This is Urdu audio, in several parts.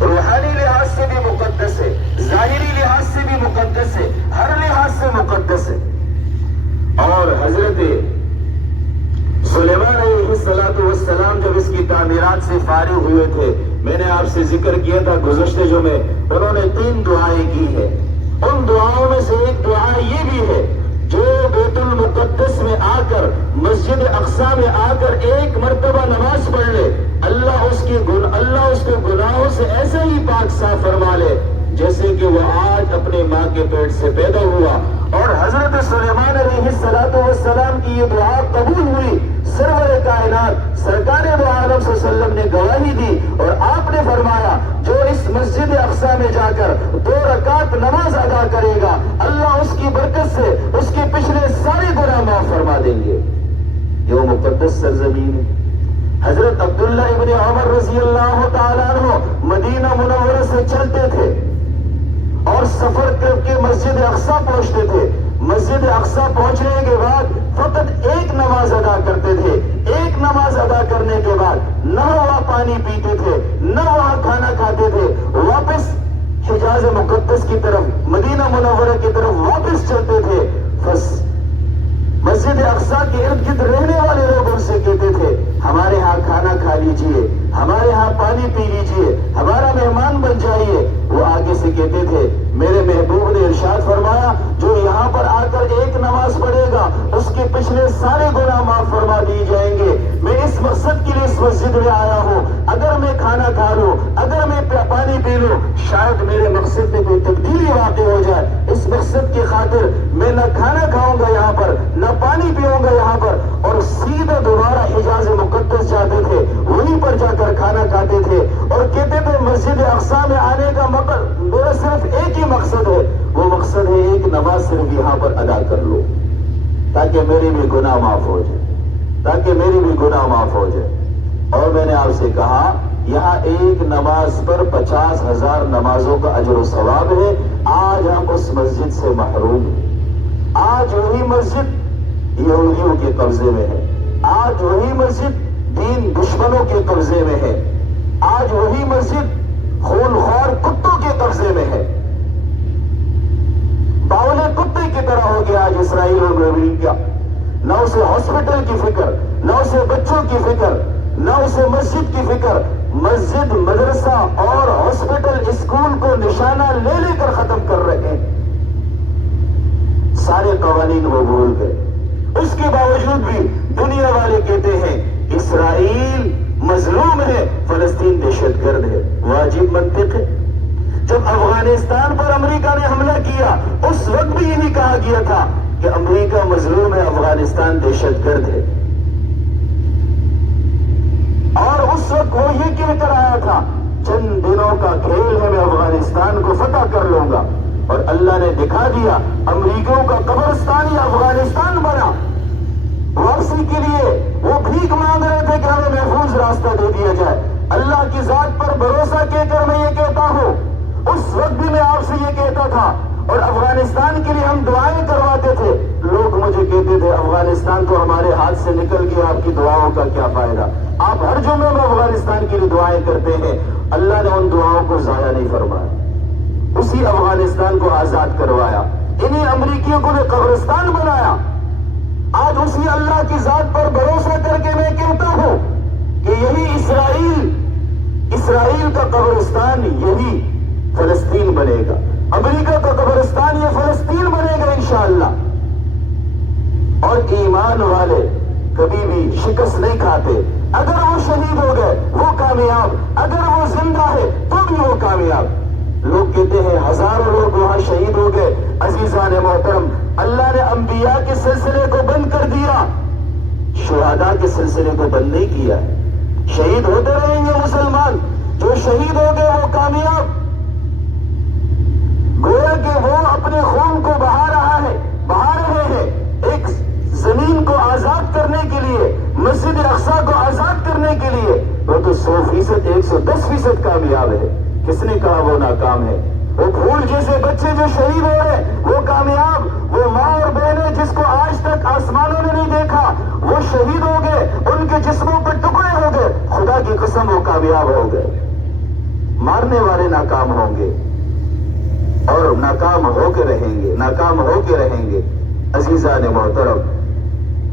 روحانی لحاظ سے بھی مقدس ہے، ظاہری لحاظ سے بھی مقدس ہے، ہر لحاظ سے مقدس ہے۔ اور حضرت سلیمان علیہ السلام جب اس کی تعمیرات سے فارغ ہوئے تھے، میں نے آپ سے ذکر کیا تھا گزشتہ جو میں انہوں نے 3 دعائیں کی ہیں۔ ان دعاؤں میں سے ایک دعا یہ بھی ہے، جو بیت المقدس میں آ کر مسجد اقصی میں آ کر ایک مرتبہ نماز پڑھ لے، اللہ اس کو گناہوں سے ایسے ہی پاک صاف فرما لے جیسے کہ وہ آج اپنے ماں کے پیٹ سے پیدا ہوا۔ اور حضرت سلیمان علیہ السلام کی یہ دعا قبول ہوئی۔ سرور کائنات سرکار دو عالم صلی اللہ علیہ وسلم نے گواہی دی اور آپ نے فرمایا جو اس مسجد اقصی میں جا کر 2 رکعت نماز ادا کرے گا، اللہ اس کی برکت سے اس کے پچھلے سارے گناہ معاف فرما دیں گے۔ یہ وہ مقدس سرزمین ہے۔ حضرت عبداللہ ابن عمر رضی اللہ تعالیٰ عنہ مدینہ منورہ سے چلتے تھے اور سفر کر کے مسجد اقصی پہنچتے تھے۔ مسجد اقصی پہنچنے کے بعد فقط ایک نماز ادا کرتے تھے۔ ایک نماز ادا کرنے کے بعد نہ وہاں پانی پیتے تھے، نہ وہاں کھانا کھاتے تھے، واپس حجاز مقدس کی طرف، مدینہ منورہ کی طرف واپس چلتے تھے۔ بس مسجد اقصی کے ارد گرد رہنے والے لوگ ان سے کہتے تھے ہمارے ہاں کھانا کھا لیجئے، ہمارے ہاں پانی پی لیجئے، ہمارا مہمان بن جائیے۔ وہ آگے سے کہتے تھے میرے محبوب نے ارشاد فرمایا جو یہاں پر آ کر ایک نماز پڑھے گا اس کے پچھلے سارے گناہ معاف فرما دیے جائیں گے۔ میں اس مقصد کے لیے اس مسجد میں آیا ہوں، اگر میں کھانا کھا لوں، اگر میں پانی پی لوں، شاید میرے مقصد میں کوئی تبدیلی واقع ہو جائے۔ اس مقصد کی خاطر میں نہ کھانا کھاؤں گا یہاں پر، نہ پانی پیوں گا یہاں پر، اور سیدھا دوبارہ حجاز مقدس جاتے تھے، وہیں پر جا کر کھانا کھاتے تھے اور کہتے تھے مسجد اقصی میں آنے کا میرا صرف ایک ہی مقصد ہے، وہ مقصد ہے ایک نماز صرف یہاں پر ادا کر لو تاکہ میری بھی گناہ معاف ہو جائے، تاکہ میری بھی گناہ معاف ہو جائے۔ اور میں نے آپ سے کہا یہاں ایک نماز پر 50,000 نمازوں کا اجر و ثواب ہے۔ آج ہم اس مسجد سے محروم ہیں۔ آج وہی مسجد یہودیوں کے قبضے میں ہے، آج وہی مسجد دین دشمنوں کے قبضے میں ہے، آج وہی مسجد خونخوار کتوں کے قبضے میں ہے۔ باولے کتے کی طرح ہو گیا آج اسرائیل اور امریکہ۔ نہ اسے ہاسپٹل کی فکر، نہ اسے بچوں کی فکر، نہ اسے مسجد کی فکر۔ مسجد، مدرسہ اور ہاسپٹل، اسکول کو نشانہ لے لے کر ختم کر رہے ہیں۔ سارے قوانین وہ بھول گئے۔ اس کے باوجود بھی دنیا والے کہتے ہیں اسرائیل مظلوم ہے، فلسطین دہشت گرد ہے۔ واجب منطق ہے۔ جب افغانستان پر امریکہ نے حملہ کیا اس وقت بھی یہی کہا گیا تھا کہ امریکہ مظلوم ہے، افغانستان دہشت گرد ہے۔ اور اس وقت وہ یہ کہہ کر آیا تھا چند دنوں کا کھیل ہے، میں افغانستان کو فتح کر لوں گا، اور اللہ نے دکھا دیا امریکیوں کا قبرستان ہی افغانستان بنا۔ واپسی کے لیے وہ بھیک مانگ رہے تھے کہ ہمیں محفوظ راستہ دے دیا جائے۔ اللہ کی ذات پر بھروسہ کہہ کر میں یہ کہتا ہوں اس وقت بھی میں آپ سے یہ کہتا تھا، اور افغانستان کے لیے ہم دعائیں کرواتے تھے۔ لوگ مجھے کہتے تھے افغانستان تو ہمارے ہاتھ سے نکل گیا، آپ کی دعاؤں کا کیا فائدہ؟ آپ ہر جمعے میں افغانستان کے لیے دعائیں کرتے ہیں، اللہ نے ان دعاؤں کو ضائع نہیں فرمایا، اسی افغانستان کو آزاد کروایا، انہی امریکیوں کو نے قبرستان بنایا۔ آج اسی اللہ کی ذات پر بھروسہ کر کے میں کہتا ہوں کہ یہی اسرائیل کا قبرستان یہی فلسطین بنے گا، امریکہ کا قبرستان یہ فلسطین بنے گا انشاءاللہ۔ اور ایمان والے کبھی بھی شکست نہیں کھاتے۔ اگر وہ شہید ہو گئے وہ کامیاب، اگر وہ زندہ ہے تو بھی وہ کامیاب۔ لوگ کہتے ہیں ہزاروں لوگ وہاں شہید ہو گئے۔ عزیزان محترم، اللہ نے انبیاء کے سلسلے کو بند کر دیا، شہداء کے سلسلے کو بند نہیں کیا۔ شہید ہوتے رہیں گے مسلمان، جو شہید ہو گئے وہ کامیاب۔ گویا کہ وہ اپنے خون کو بہا رہے ہیں ایک زمین کو آزاد کرنے کے لیے، مسجد اقصی کو آزاد کرنے کے لیے۔ وہ تو 100%، 110% کامیاب ہے۔ کس نے کہا وہ ناکام ہے؟ وہ پھول جیسے بچے جو شہید ہو رہے وہ کامیاب، وہ ماں اور بہنیں جس کو آج تک آسمانوں نے نہیں دیکھا وہ شہید ہو گئے، ان کے جسموں پر ٹکڑے ہو گئے، خدا کی قسم وہ کامیاب ہو گئے۔ مارنے والے ناکام ہوں گے اور ناکام ہو کے رہیں گے، ناکام ہو کے رہیں گے۔ عزیزان محترم،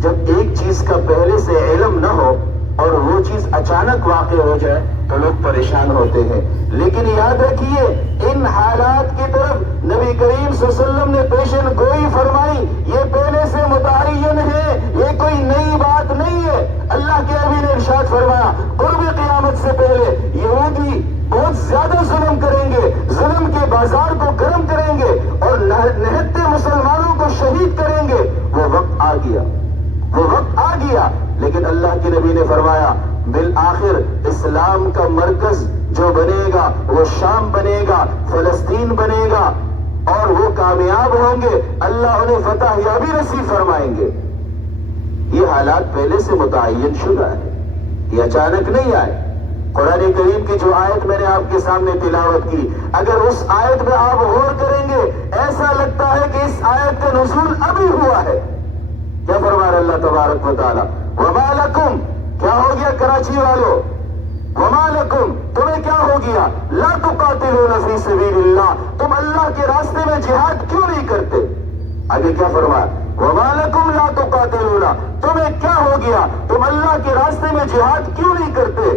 جب ایک چیز کا پہلے سے علم نہ ہو اور وہ چیز اچانک واقع ہو جائے تو لوگ پریشان ہوتے ہیں، لیکن یاد رکھیے ان حالات کی طرف نبی کریم صلی اللہ علیہ وسلم نے پیشن گوئی فرمائی، یہ پہلے سے متعین ہے، یہ کوئی نئی بات نہیں ہے۔ اللہ کے نبی نے ارشاد فرمایا قرب قیامت سے پہلے یہودی بہت زیادہ ظلم کریں گے، ظلم کے بازار کو گرم کریں گے اور نہتے مسلمانوں کو شہید کریں گے۔ وہ وقت آ گیا، وہ وقت آ گیا، لیکن اللہ کے نبی نے فرمایا بالآخر اسلام کا مرکز جو بنے گا وہ شام بنے گا، فلسطین بنے گا، اور وہ کامیاب ہوں گے، اللہ انہیں فتح یابی نصیب فرمائیں گے۔ یہ حالات پہلے سے متعین شدہ ہے، یہ اچانک نہیں آئے۔ قرآن کریم کی جو آیت میں نے آپ کے سامنے تلاوت کی، اگر اس آیت میں آپ غور کریں گے ایسا لگتا ہے کہ اس آیت کا نزول ابھی ہوا ہے۔ کیا فرما رہا اللہ تبارک و تعالی؟ وما لکم، کیا ہو گیا کراچی والوں؟ وما لکم، تمہیں کیا ہو گیا؟ لا تقاتلون فی سبیل اللہ، تم اللہ کے راستے میں جہاد کیوں نہیں کرتے؟ آگے کیا فرمایا؟ وما لکم لا تقاتلون، تمہیں کیا ہو گیا؟ تم اللہ کے راستے میں جہاد کیوں نہیں کرتے؟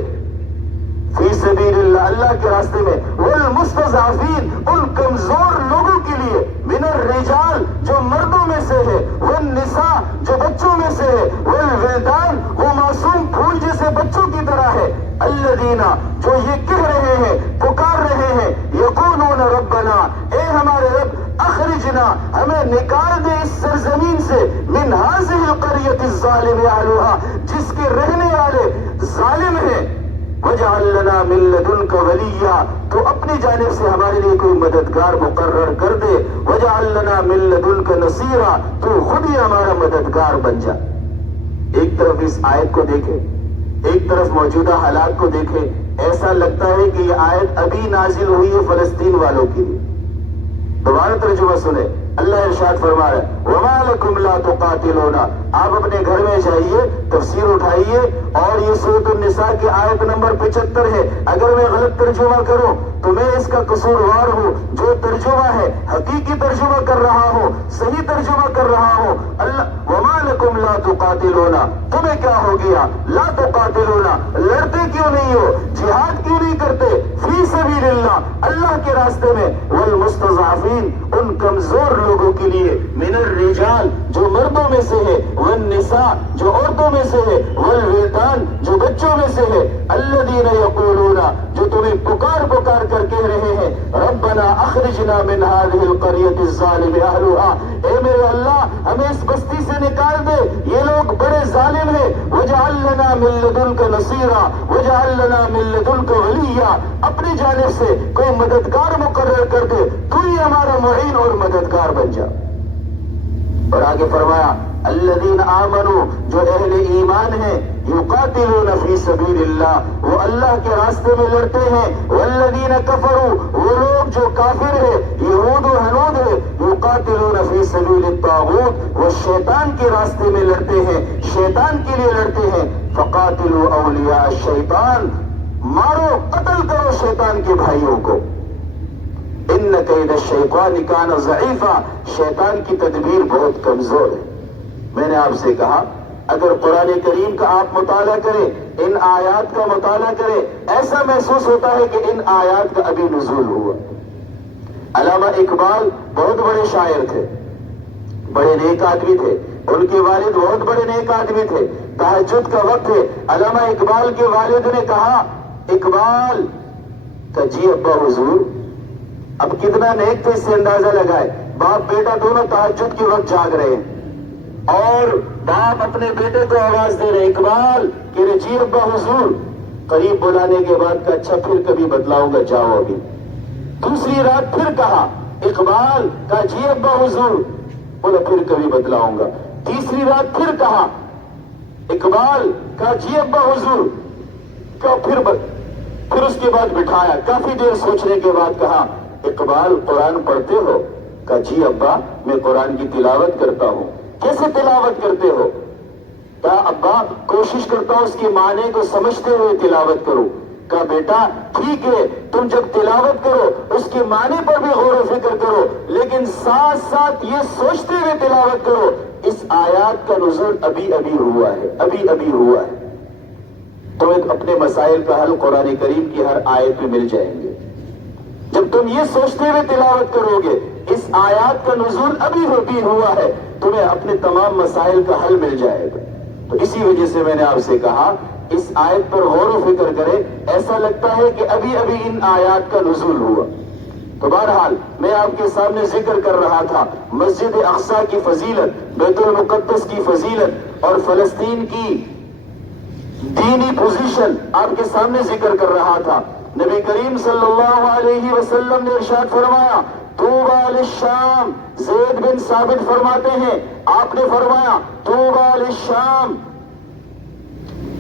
فی سبیل اللہ، اللہ کے راستے میں، والمستضعفین، ان کمزور لوگوں کے لیے، من الرجال، جو مردوں میں سے ہے، والنساء، جو بچوں میں سے ہے، والولدان، وہ معصوم پھول جیسے بچوں کی طرح ہے، الذین، جو یہ کہہ رہے ہیں، پکار رہے ہیں، یقولون ربنا، اے ہمارے رب، اخرجنا، ہمیں نکال دے اس سرزمین سے، من هذه القرية الظالم اهلها، جس کے رہنے والے ظالم ہیں، وَجَعَلْ لَنَا مِن لَّدُنْكَ وَلِيًّا، تو اپنی جانب سے ہمارے لیے کوئی مددگار مقرر کر دے، وَجَعَلْ لَنَا مِن لَّدُنْكَ نَصِيرًا، تو خود ہی ہمارا مددگار بن جا۔ ایک طرف اس آیت کو دیکھیں، ایک طرف موجودہ حالات کو دیکھیں، ایسا لگتا ہے کہ یہ آیت ابھی نازل ہوئی ہے فلسطین والوں کے لیے۔ دوبارہ ترجمہ سنیں، اللہ ارشاد فرما رہا ہے وَمَا لَكُمْ لَا تُقَاتِلُونَ، آپ اپنے گھر میں جائیے، تفسیر اٹھائیے، اور یہ سورۃ النساء کی آیت نمبر 75 ہے۔ اگر میں غلط ترجمہ کروں تو میں اس کا قصوروار ہوں، جو ترجمہ ہے حقیقی ترجمہ کر رہا ہوں، صحیح ترجمہ کر رہا ہوں۔ اللہ وَمَا لَكُمْ لَا تُقَاتِلُونَ، تمہیں کیا ہو گیا؟ لا تقاتلون، لڑتے کیوں نہیں ہو؟ جہاد کیوں نہیں کرتے؟ فی سبیل اللہ، اللہ کے راستے میں، والمستضعفین، ان کمزور لوگوں کے لیے، من الرجال، جو مردوں میں سے ہے، والنساء، جو عورتوں میں سے ہے، والولدان، جو بچوں میں سے ہے، الذین یقولون، جو تمہیں پکار پکار کر کہہ رہے ہیں ربنا اخرجنا من هذه القرية الظالم اهلها، اے میرے اللہ ہمیں اس بستی سے نکال دے، یہ لوگ بڑے ظالم ہیں، وجعل لنا من لدنك نصيرا وجعل لنا من لدنك وليا، اپنی جانب سے کوئی مددگار مقرر کر دے، تو ہی ہمارا معین اور مددگار بن جا۔ اور آگے فرمایا الذین آمنوا، جو اہل ایمان ہیں، یقاتلون فی سبیل اللہ، وہ اللہ کے راستے میں لڑتے ہیں، والذین کفروا، وہ لوگ جو کافر ہیں، یہود و ہنود ہیں، یقاتلون فی سبیل الطاغوت، وہ شیطان کے راستے میں لڑتے ہیں، شیطان کے لیے لڑتے ہیں، فقاتلوا اولیاء الشیطان، مارو قتل کرو شیطان کے بھائیوں کو، ان کید الشیطان کان ضعیفا، شیطان کی تدبیر بہت کمزور ہے۔ میں نے آپ سے کہا اگر قرآن کریم کا آپ مطالعہ کریں، ان آیات کا مطالعہ کریں، ایسا محسوس ہوتا ہے کہ ان آیات کا ابھی نزول ہوا۔ علامہ اقبال بہت بڑے شاعر تھے، بڑے نیک آدمی تھے، ان کے والد بہت بڑے نیک آدمی تھے، تہجد کا وقت ہے، علامہ اقبال کے والد نے کہا اقبال کا جی ابا حضور، اب کتنا نیک تھے اس سے اندازہ لگائے، باپ بیٹا دونوں تہجد کے وقت جاگ رہے ہیں، اور باپ اپنے بیٹے کو آواز دے رہے اقبال، کہہ رہے جی ابا حضور، قریب بلانے کے بعد کہ اچھا پھر کبھی بتلاؤں گا، جاؤ ابھی۔ دوسری رات پھر کہا اقبال کا جی ابا حضور، بولا پھر کبھی بتلاؤں گا۔ تیسری رات پھر کہا اقبال کا جی ابا حضور، کا پھر اس کے بعد بٹھایا، کافی دیر سوچنے کے بعد کہا اقبال قرآن پڑھتے ہو؟ کہا جی ابا میں قرآن کی تلاوت کرتا ہوں۔ کیسے تلاوت کرتے ہو؟ کہا ابا کوشش کرتا ہوں اس کے معنی کو سمجھتے ہوئے تلاوت کروں۔ کہا بیٹا ٹھیک ہے تم جب تلاوت کرو اس کے معنی پر بھی غور و فکر کرو، لیکن ساتھ ساتھ یہ سوچتے ہوئے تلاوت کرو اس آیات کا نزول ابھی ابھی ہوا ہے، ابھی ابھی ہوا ہے۔ تمہیں اپنے مسائل کا حل قرآن کریم کی ہر آیت میں مل جائیں گے۔ جب تم یہ سوچتے ہوئے تلاوت کرو گے اس آیات کا نزول ابھی بھی ہوا ہے، تمہیں اپنے تمام مسائل کا حل مل جائے گا۔ تو اسی وجہ سے میں نے آپ سے کہا اس آیت پر غور و فکر کرے، ایسا لگتا ہے کہ ابھی ابھی ان آیات کا نزول ہوا۔ تو بہرحال میں آپ کے سامنے ذکر کر رہا تھا مسجد اقصی کی فضیلت، بیت المقدس کی فضیلت اور فلسطین کی دینی پوزیشن آپ کے سامنے ذکر کر رہا تھا۔ نبی کریم صلی اللہ علیہ وسلم نے ارشاد فرمایا طوبی للشام، زید بن ثابت فرماتے ہیں آپ نے فرمایا طوبی للشام۔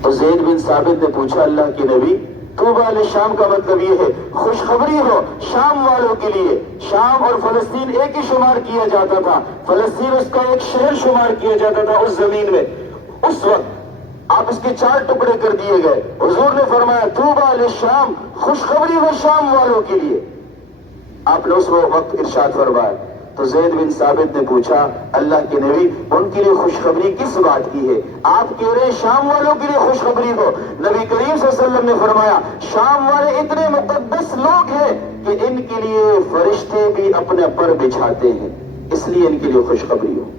تو زید بن ثابت نے پوچھا اللہ کے نبی طوبی للشام کا مطلب یہ ہے خوشخبری ہو شام والوں کے لیے۔ شام اور فلسطین ایک ہی شمار کیا جاتا تھا، فلسطین اس کا ایک شہر شمار کیا جاتا تھا اس زمین میں۔ اس وقت آپ اس کے 4 ٹکڑے کر دیے گئے۔ حضور نے فرمایا طوبی للشام، خوشخبری ہو شام والوں کے لیے۔ آپ نے اس وقت ارشاد فرمایا۔ تو زید بن ثابت نے پوچھا اللہ کے نبی ان کے لیے خوشخبری کس بات کی ہے؟ آپ کہہ رہے ہیں شام والوں کے لیے خوشخبری ہو۔ نبی کریم صلی اللہ علیہ وسلم نے فرمایا شام والے اتنے مقدس لوگ ہیں کہ ان کے لیے فرشتے بھی اپنے پر بچھاتے ہیں، اس لیے ان کے لیے خوشخبری ہو۔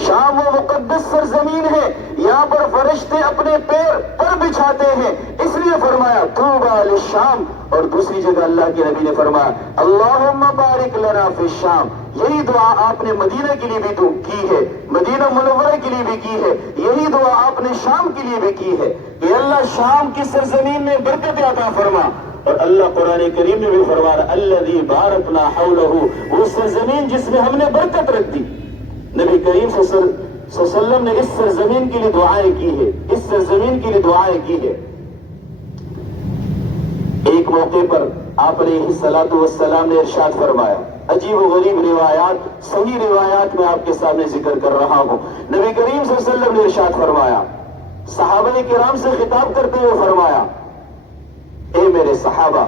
شام وہ مقدس سرزمین ہے، یہاں پر فرشتے اپنے پیر پر بچھاتے ہیں، اس لیے فرمایا طوبی للشام۔ اور دوسری جگہ اللہ کے نبی نے فرمایا اللہم بارک لنا فی الشام۔ یہی دعا آپ نے مدینہ کے لیے بھی کی ہے، مدینہ منورہ کے لیے بھی کی ہے، یہی دعا آپ نے شام کے لیے بھی کی ہے کہ اللہ شام کی سرزمین میں برکت عطا فرما۔ اور اللہ قرآن کریم میں بھی فرما رہا الذی بارکنا حولہ، وہ سرزمین جس میں ہم نے برکت رکھ دی۔ نبی کریم صلی اللہ علیہ وسلم نے اس سرزمین کے لیے دعائیں کی ہے، اس سرزمین کے لیے دعائیں کی ہے۔ ایک موقع پر آپ علیہ الصلوۃ والسلام نے ارشاد فرمایا، عجیب و غریب روایات، صحیح روایات میں آپ کے سامنے ذکر کر رہا ہوں۔ نبی کریم صلی اللہ علیہ وسلم نے ارشاد فرمایا، صحابہ کرام سے خطاب کرتے ہوئے فرمایا اے میرے صحابہ،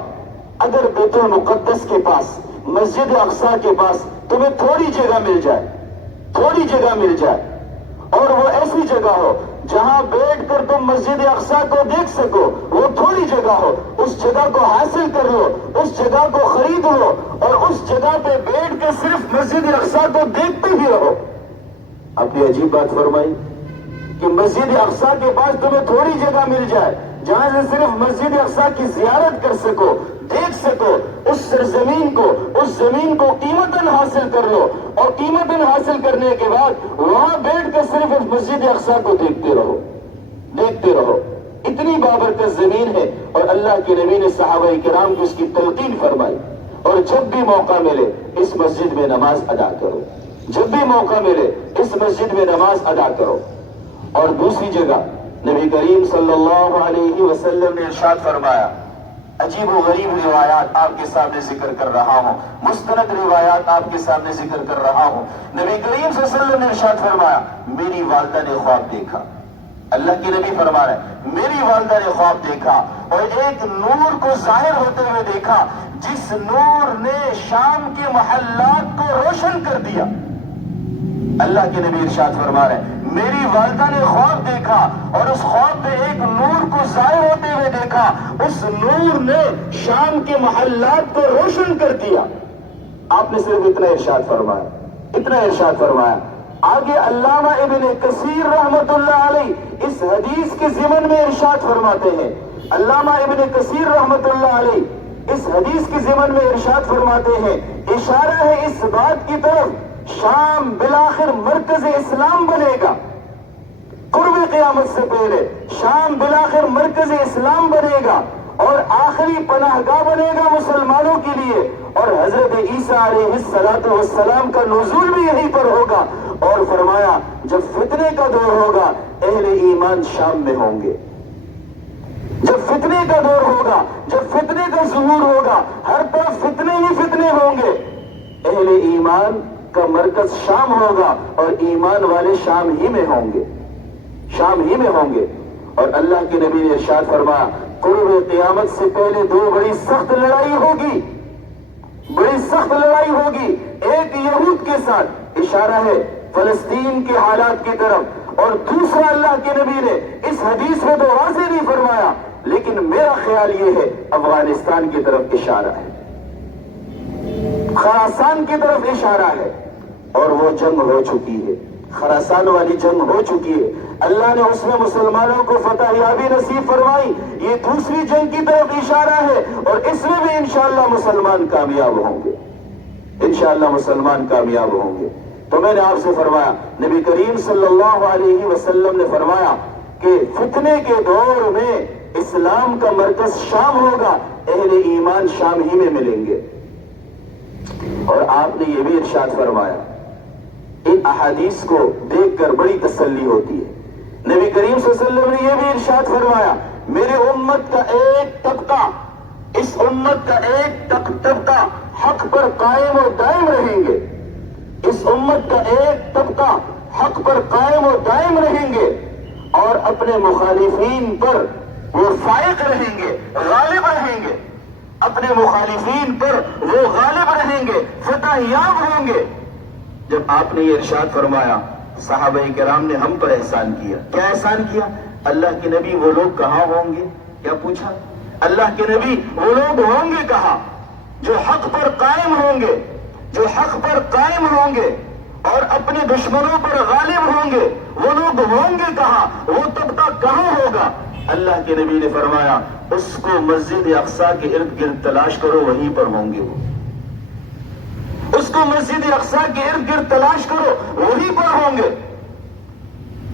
اگر بیت المقدس کے پاس، مسجد اقصی کے پاس تمہیں تھوڑی جگہ مل جائے، تھوڑی جگہ مل جائے، اور وہ ایسی جگہ ہو جہاں بیٹھ کر تم مسجد اقصی کو دیکھ سکو، وہ تھوڑی جگہ ہو، اس جگہ کو حاصل کر لو، اس جگہ کو خرید لو اور اس جگہ پہ بیٹھ کے صرف مسجد اقصی کو دیکھتے ہی رہو۔ آپ نے عجیب بات فرمائی کہ مسجد اقصی کے پاس تمہیں تھوڑی جگہ مل جائے جہاں سے صرف مسجد اقصی کی زیارت کر سکو، دیکھ سکو، اس سرزمین کو، اس زمین کو قیمتاً حاصل کر لو، اور قیمتاً حاصل کرنے کے بعد وہاں بیٹھ کر صرف اس مسجد اقصی کو دیکھتے رہو، دیکھتے رہو۔ اتنی بابرکت زمین ہے، اور اللہ کے نبی نے صحابہ کرام کو اس کی تلقین فرمائی۔ اور جب بھی موقع ملے اس مسجد میں نماز ادا کرو، جب بھی موقع ملے اس مسجد میں نماز ادا کرو۔ اور دوسری جگہ نبی کریم صلی اللہ علیہ وسلم نے ارشاد فرمایا، عجیب و غریب روایات آپ کے سامنے ذکر کر رہا ہوں، مستند روایات آپ کے سامنے ذکر کر رہا ہوں۔ نبی کریم صلی اللہ علیہ وسلم نے ارشاد فرمایا میری والدہ نے خواب دیکھا، اللہ کے نبی فرما رہے ہیں میری والدہ نے خواب دیکھا اور ایک نور کو ظاہر ہوتے ہوئے دیکھا جس نور نے شام کے محلات کو روشن کر دیا۔ اللہ کے نبی ارشاد فرما رہے ہیں میری والدہ نے خواب دیکھا اور اس خواب میں ایک نور کو ظاہر ہوتے ہوئے دیکھا، اس نور نے شام کے محلات کو روشن کر دیا۔ آپ نے صرف اتنا ارشاد فرمایا، اتنا ارشاد فرمایا۔ آگے علامہ ابن کثیر رحمت اللہ علیہ اس حدیث کے ضمن میں ارشاد فرماتے ہیں، علامہ ابن کثیر رحمت اللہ علیہ اس حدیث کے ضمن میں ارشاد فرماتے ہیں، اشارہ ہے اس بات کی طرف شام بالآخر مرکز اسلام بنے گا، قرب قیامت سے پہلے شام بالآخر مرکز اسلام بنے گا اور آخری پناہ گاہ بنے گا مسلمانوں کے لیے، اور حضرت عیسیٰ علیہ السلام کا نزول بھی یہیں پر ہوگا۔ اور فرمایا جب فتنے کا دور ہوگا اہل ایمان شام میں ہوں گے، جب فتنے کا دور ہوگا، جب فتنے کا ظہور ہوگا، ہر طرف فتنے ہی فتنے ہوں گے، اہل ایمان کا مرکز شام ہوگا اور ایمان والے شام ہی میں ہوں گے، شام ہی میں ہوں گے۔ اور اللہ کے نبی نے ارشاد فرمایا قرب قیامت سے پہلے دو بڑی سخت لڑائی ہوگی، بڑی سخت لڑائی ہوگی. ایک یہود کے ساتھ اشارہ ہے فلسطین کے حالات کی طرف، اور دوسرا اللہ کے نبی نے اس حدیث میں تو واضح نہیں فرمایا، لیکن میرا خیال یہ ہے افغانستان کی طرف اشارہ ہے، خراسان کی طرف اشارہ ہے. اور وہ جنگ ہو چکی ہے، خراسان والی جنگ ہو چکی ہے. اللہ نے اس میں مسلمانوں کو فتح یابی نصیب فرمائی. یہ دوسری جنگ کی طرف اشارہ ہے، اور اس میں بھی انشاءاللہ مسلمان کامیاب ہوں گے، انشاءاللہ مسلمان کامیاب ہوں گے. تو میں نے آپ سے فرمایا، نبی کریم صلی اللہ علیہ وسلم نے فرمایا کہ فتنے کے دور میں اسلام کا مرکز شام ہوگا، اہل ایمان شام ہی میں ملیں گے. اور آپ نے یہ بھی ارشاد فرمایا، ان احادیث کو دیکھ کر بڑی تسلی ہوتی ہے. نبی کریم صلی اللہ علیہ وسلم نے یہ بھی ارشاد فرمایا، میرے امت کا ایک طبقہ، اس امت کا ایک طبقہ حق پر قائم اور دائم رہیں گے. اس امت کا ایک طبقہ حق پر قائم اور دائم رہیں گے، اور اپنے مخالفین پر وہ فائق رہیں گے، غالب رہیں گے. اپنے مخالفین پر وہ غالب رہیں گے، فتح یاب ہوں گے. جب آپ نے یہ ارشاد فرمایا، صحابہ کرام نے ہم پر احسان کیا. کیا احسان کیا؟ اللہ کے نبی وہ لوگ کہاں ہوں گے؟ کیا پوچھا؟ اللہ کے نبی وہ لوگ ہوں گے کہاں جو حق پر قائم ہوں گے، جو حق پر قائم ہوں گے اور اپنے دشمنوں پر غالب ہوں گے. وہ لوگ ہوں گے کہاں؟ وہ طبقہ کہاں ہوگا؟ اللہ کے نبی نے فرمایا، اس کو مسجد اقصیٰ کے ارد گرد تلاش کرو، وہیں پر ہوں گے. وہ اس کو مسجد اقصیٰ کے ارد گرد تلاش کرو، وہیں پر ہوں گے.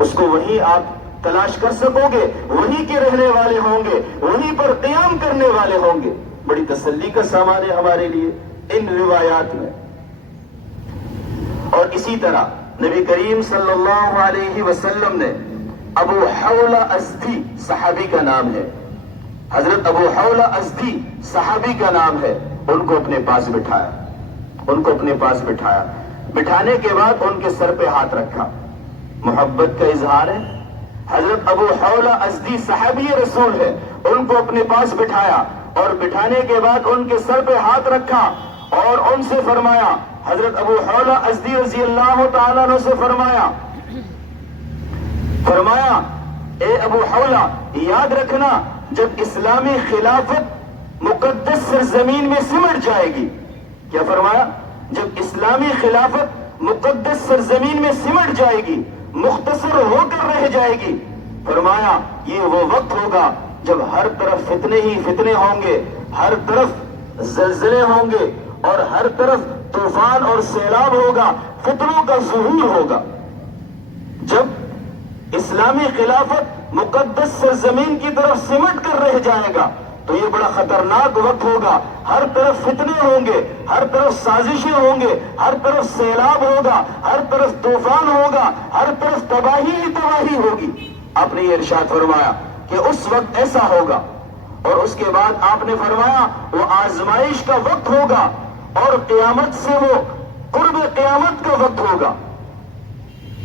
اس کو وہیں آپ تلاش کر سکو گے، وہیں کے رہنے والے ہوں گے، وہیں پر قیام کرنے والے ہوں گے. بڑی تسلی کا سامان ہے ہمارے لیے ان روایات میں. اور اسی طرح نبی کریم صلی اللہ علیہ وسلم نے ابو حولہ ازدی صحابی کا نام ہے، حضرت ابو حولہ ازدی صحابی کا نام ہے، ان کو اپنے پاس بٹھایا، ان کو اپنے پاس بٹھایا. بٹھانے کے بعد ان کے سر پہ ہاتھ رکھا، محبت کا اظہار ہے. حضرت ابو حولہ ازدی صحابی رسول ہے، ان کو اپنے پاس بٹھایا، اور بٹھانے کے بعد ان کے سر پہ ہاتھ رکھا اور ان سے فرمایا، حضرت ابو حولہ ازدی رضی اللہ تعالیٰ عنہ سے فرمایا، اے ابو حولہ، یاد رکھنا جب اسلامی خلافت مقدس سرزمین میں سمٹ جائے گی. کیا فرمایا؟ جب اسلامی خلافت مقدس سرزمین میں سمٹ جائے گی، مختصر ہو کر رہ جائے گی، فرمایا یہ وہ وقت ہوگا جب ہر طرف فتنے ہی فتنے ہوں گے، ہر طرف زلزلے ہوں گے، اور ہر طرف طوفان اور سیلاب ہوگا، فتنوں کا ظہور ہوگا. جب اسلامی خلافت مقدس سرزمین کی طرف سمٹ کر رہ جائے گا تو یہ بڑا خطرناک وقت ہوگا. ہر طرف فتنے ہوں گے، ہر طرف سازشیں ہوں گے، ہر طرف سیلاب ہوگا، ہر طرف طوفان ہوگا، ہر طرف تباہی ہی تباہی ہوگی. آپ نے یہ ارشاد فرمایا کہ اس وقت ایسا ہوگا. اور اس کے بعد آپ نے فرمایا وہ آزمائش کا وقت ہوگا، اور قیامت سے وہ قرب قیامت کا وقت ہوگا،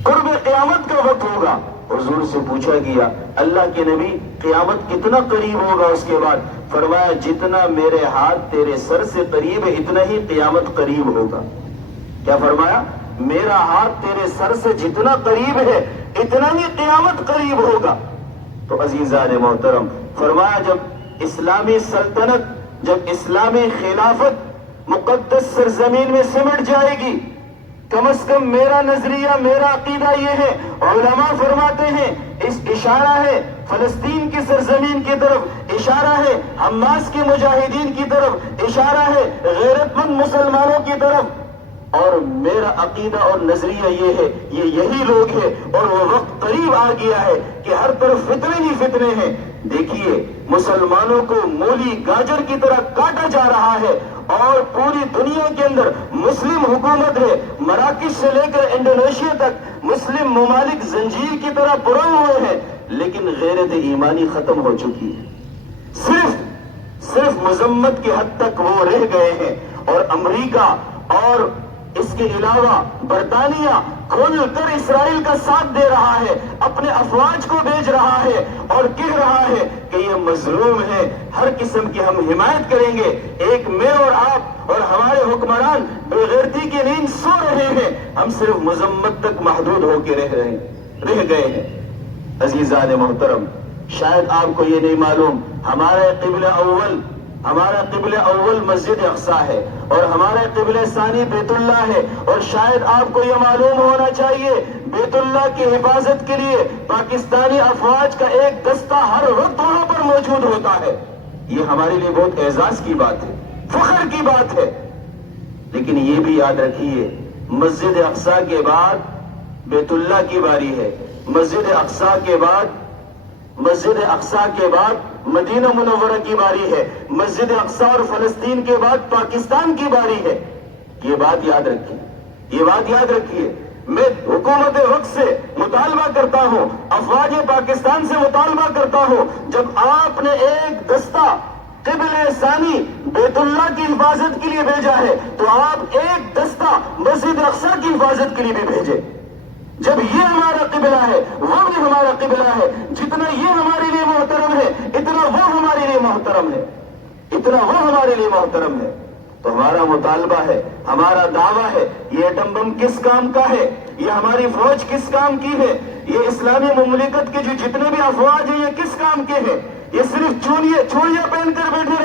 قرب قیامت کا وقت ہوگا. حضور سے پوچھا گیا، اللہ کے نبی قیامت کتنا قریب ہوگا؟ اس کے بعد فرمایا جتنا میرے ہاتھ تیرے سر سے قریب ہے اتنا ہی قیامت قریب ہوگا. کیا فرمایا؟ میرا ہاتھ تیرے سر سے جتنا قریب ہے اتنا ہی قیامت قریب ہوگا. تو عزیزان محترم، فرمایا جب اسلامی سلطنت، جب اسلامی خلافت مقدس سرزمین میں سمٹ جائے گی، کم از کم میرا نظریہ، میرا عقیدہ یہ ہے، علماء فرماتے ہیں اس اشارہ ہے فلسطین کی سرزمین کی طرف، اشارہ ہے حماس کے مجاہدین کی طرف، اشارہ ہے غیرت مند مسلمانوں کی طرف. اور میرا عقیدہ اور نظریہ یہ ہے یہ یہی لوگ ہیں، اور وہ وقت قریب آ گیا ہے کہ ہر طرف فتنے ہی فتنے ہیں. دیکھیے مسلمانوں کو مولی گاجر کی طرح کاٹا جا رہا ہے، اور پوری دنیا کے اندر مسلم حکومت ہے، مراکش سے لے کر انڈونیشیا تک مسلم ممالک زنجیر کی طرح پروئے ہوئے ہیں، لیکن غیرت ایمانی ختم ہو چکی ہے. صرف مذمت کی حد تک وہ رہ گئے ہیں. اور امریکہ اور اس کے علاوہ برطانیہ کھل کر اسرائیل کا ساتھ دے رہا ہے، اپنے افواج کو بھیج رہا ہے اور کہہ رہا ہے کہ یہ مظلوم ہے، ہر قسم کی ہم حمایت کریں گے۔ ایک میں اور آپ اور ہمارے حکمران بے غیرتی کی نیند سو رہے ہیں، ہم صرف مذمت تک محدود ہو کے رہ گئے ہیں۔ عزیزان محترم، شاید آپ کو یہ نہیں معلوم، ہمارا قبلہ اول مسجد اقصی ہے اور ہمارا قبلہ ثانی بیت اللہ ہے، اور شاید آپ کو یہ معلوم ہونا چاہیے بیت اللہ کی حفاظت کے لیے پاکستانی افواج کا ایک دستہ ہر وقت وہاں پر موجود ہوتا ہے۔ یہ ہمارے لیے بہت اعزاز کی بات ہے، فخر کی بات ہے۔ لیکن یہ بھی یاد رکھیے، مسجد اقصی کے بعد بیت اللہ کی باری ہے، مسجد اقصی کے بعد مدینہ منورہ کی باری ہے، مسجد اقصی اور فلسطین کے بعد پاکستان کی باری ہے۔ یہ بات یاد رکھیے، میں حکومت وقت سے مطالبہ کرتا ہوں، افواج پاکستان سے مطالبہ کرتا ہوں، جب آپ نے ایک دستہ قبلہ ثانی بیت اللہ کی حفاظت کے لیے بھیجا ہے تو آپ ایک دستہ مسجد اقصی کی حفاظت کے لیے بھی بھیجے۔ جب یہ ہمارا قبلہ ہے، وہ بھی ہمارا قبلہ ہے، جتنا یہ ہمارے لیے محترم ہے اتنا وہ ہمارے لیے محترم ہے، تو ہمارا مطالبہ ہے، ہمارا دعویٰ ہے، یہ ایٹم بم کس کام کا ہے، یہ ہماری فوج کس کام کی ہے، یہ اسلامی مملکت کے جو جتنے بھی افواج ہیں یہ کس کام کے ہیں؟ یہ صرف چوڑیاں پہن کر بیٹھے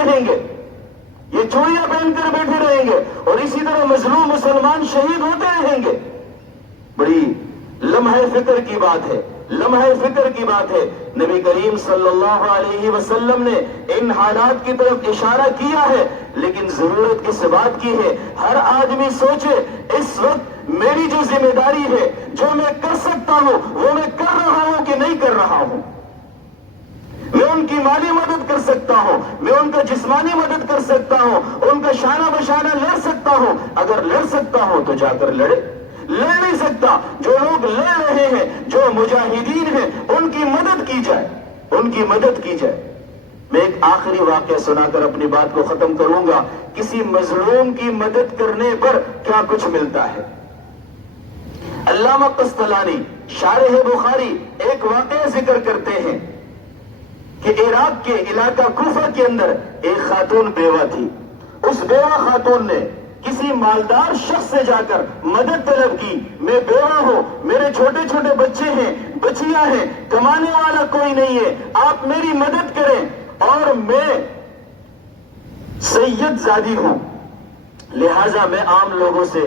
رہیں گے اور اسی طرح مظلوم مسلمان شہید ہوتے رہیں گے۔ بڑی لمحہ فکر کی بات ہے۔ نبی کریم صلی اللہ علیہ وسلم نے ان حالات کی طرف اشارہ کیا ہے، لیکن ضرورت اس بات کی ہے ہر آدمی سوچے اس وقت میری جو ذمہ داری ہے، جو میں کر سکتا ہوں وہ میں کر رہا ہوں کہ نہیں کر رہا ہوں۔ میں ان کی مالی مدد کر سکتا ہوں، میں ان کا جسمانی مدد کر سکتا ہوں، ان کا شانہ بشانہ لڑ سکتا ہوں۔ اگر لڑ سکتا ہوں تو جا کر لڑ نہیں سکتا، جو لوگ لڑ رہے ہیں، جو مجاہدین ہیں، ان کی مدد کی جائے۔ میں ایک آخری واقعہ سنا کر اپنی بات کو ختم کروں گا۔ کسی مظلوم کی مدد کرنے پر کیا کچھ ملتا ہے۔ علامہ قسطلانی شارح بخاری ایک واقعہ ذکر کرتے ہیں کہ عراق کے علاقہ کوفہ کے اندر ایک خاتون بیوہ تھی۔ اس بیوہ خاتون نے کسی مالدار شخص سے جا کر مدد طلب کی، میں بیوہ ہوں، میرے چھوٹے چھوٹے بچے ہیں، بچیاں ہیں، کمانے والا کوئی نہیں ہے، آپ میری مدد کریں، اور میں سید زادی ہوں، لہذا میں عام لوگوں سے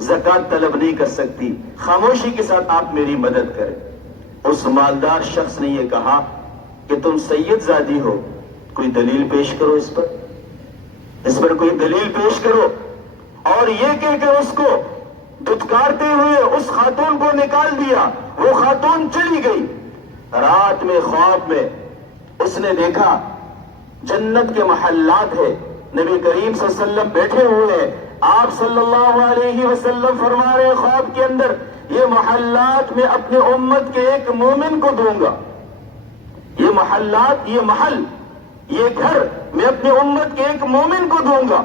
زکوٰۃ طلب نہیں کر سکتی، خاموشی کے ساتھ آپ میری مدد کریں۔ اس مالدار شخص نے یہ کہا کہ تم سید زادی ہو، کوئی دلیل پیش کرو، اس پر کوئی دلیل پیش کرو۔ اور یہ کہہ کر اس کو دھتکارتے ہوئے اس خاتون کو نکال دیا۔ وہ خاتون چلی گئی۔ رات میں خواب میں اس نے دیکھا جنت کے محلات ہے، نبی کریم صلی اللہ علیہ وسلم بیٹھے ہوئے ہیں، آپ صلی اللہ علیہ وسلم فرما رہے خواب کے اندر، یہ محلات میں اپنے امت کے ایک مومن کو دوں گا، یہ محلات، یہ محل، یہ گھر میں اپنے امت کے ایک مومن کو دوں گا۔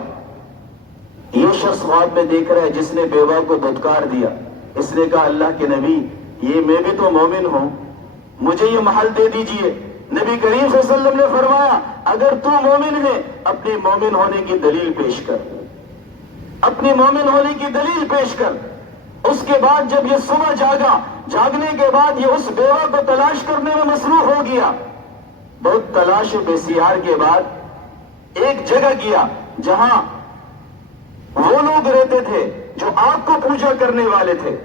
یہ شخص خواب میں دیکھ رہا ہے جس نے بیوہ کو دھتکار دیا۔ اس نے کہا اللہ کے نبی، یہ میں بھی تو مومن ہوں، مجھے یہ محل دے دیجئے۔ نبی کریم صلی اللہ علیہ وسلم نے فرمایا اگر تو مومن ہے اپنی مومن ہونے کی دلیل پیش کر، اپنی مومن ہونے کی دلیل پیش کر۔ اس کے بعد جب یہ صبح جاگنے کے بعد یہ اس بیوہ کو تلاش کرنے میں مصروف ہو گیا۔ بہت تلاش و بسیار کے بعد ایک جگہ گیا جہاں وہ لوگ رہتے تھے جو آگ کو پوجا کرنے والے تھے،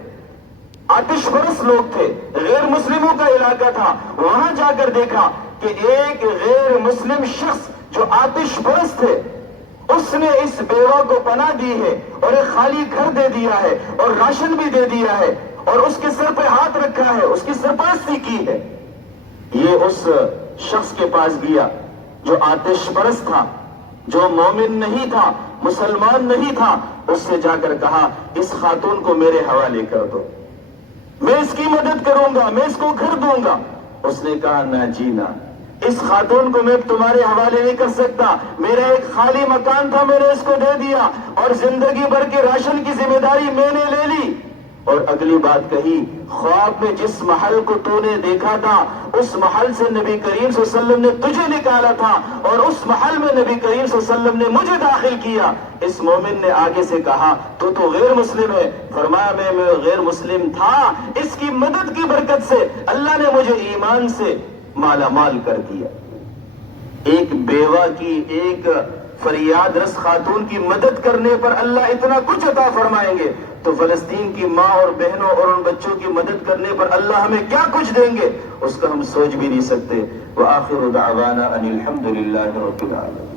آتش پرست لوگ تھے، غیر مسلموں کا علاقہ تھا۔ وہاں جا کر دیکھا کہ ایک غیر مسلم شخص جو آتش پرست تھے، اس نے اس بیوہ کو پناہ دی ہے اور ایک خالی گھر دے دیا ہے اور راشن بھی دے دیا ہے اور اس کے سر پہ ہاتھ رکھا ہے، اس کی سرپرستی کی ہے۔ یہ اس شخص کے پاس گیا جو آتش پرست تھا، جو مومن نہیں تھا، مسلمان نہیں تھا۔ اس سے جا کر کہا اس خاتون کو میرے حوالے کر دو، میں اس کی مدد کروں گا، میں اس کو گھر دوں گا۔ اس نے کہا نہ جی نہ، اس خاتون کو میں تمہارے حوالے نہیں کر سکتا، میرا ایک خالی مکان تھا، میں نے اس کو دے دیا اور زندگی بھر کے راشن کی ذمہ داری میں نے لے لی۔ اور اگلی بات کہی، خواب میں جس محل کو تو نے دیکھا تھا اس محل سے نبی کریم صلی اللہ علیہ وسلم نے تجھے نکالا تھا، اور اس محل میں نبی کریم صلی اللہ علیہ وسلم نے مجھے داخل کیا۔ اس مومن نے آگے سے کہا تو غیر مسلم ہے، فرمایا میں غیر مسلم تھا، اس کی مدد کی برکت سے اللہ نے مجھے ایمان سے مالا مال کر دیا۔ ایک بیوہ کی، ایک فریاد رس خاتون کی مدد کرنے پر اللہ اتنا کچھ عطا فرمائیں گے، تو فلسطین کی ماں اور بہنوں اور ان بچوں کی مدد کرنے پر اللہ ہمیں کیا کچھ دیں گے اس کا ہم سوچ بھی نہیں سکتے۔ وآخر دعوانا ان الحمد للہ رب العالمین۔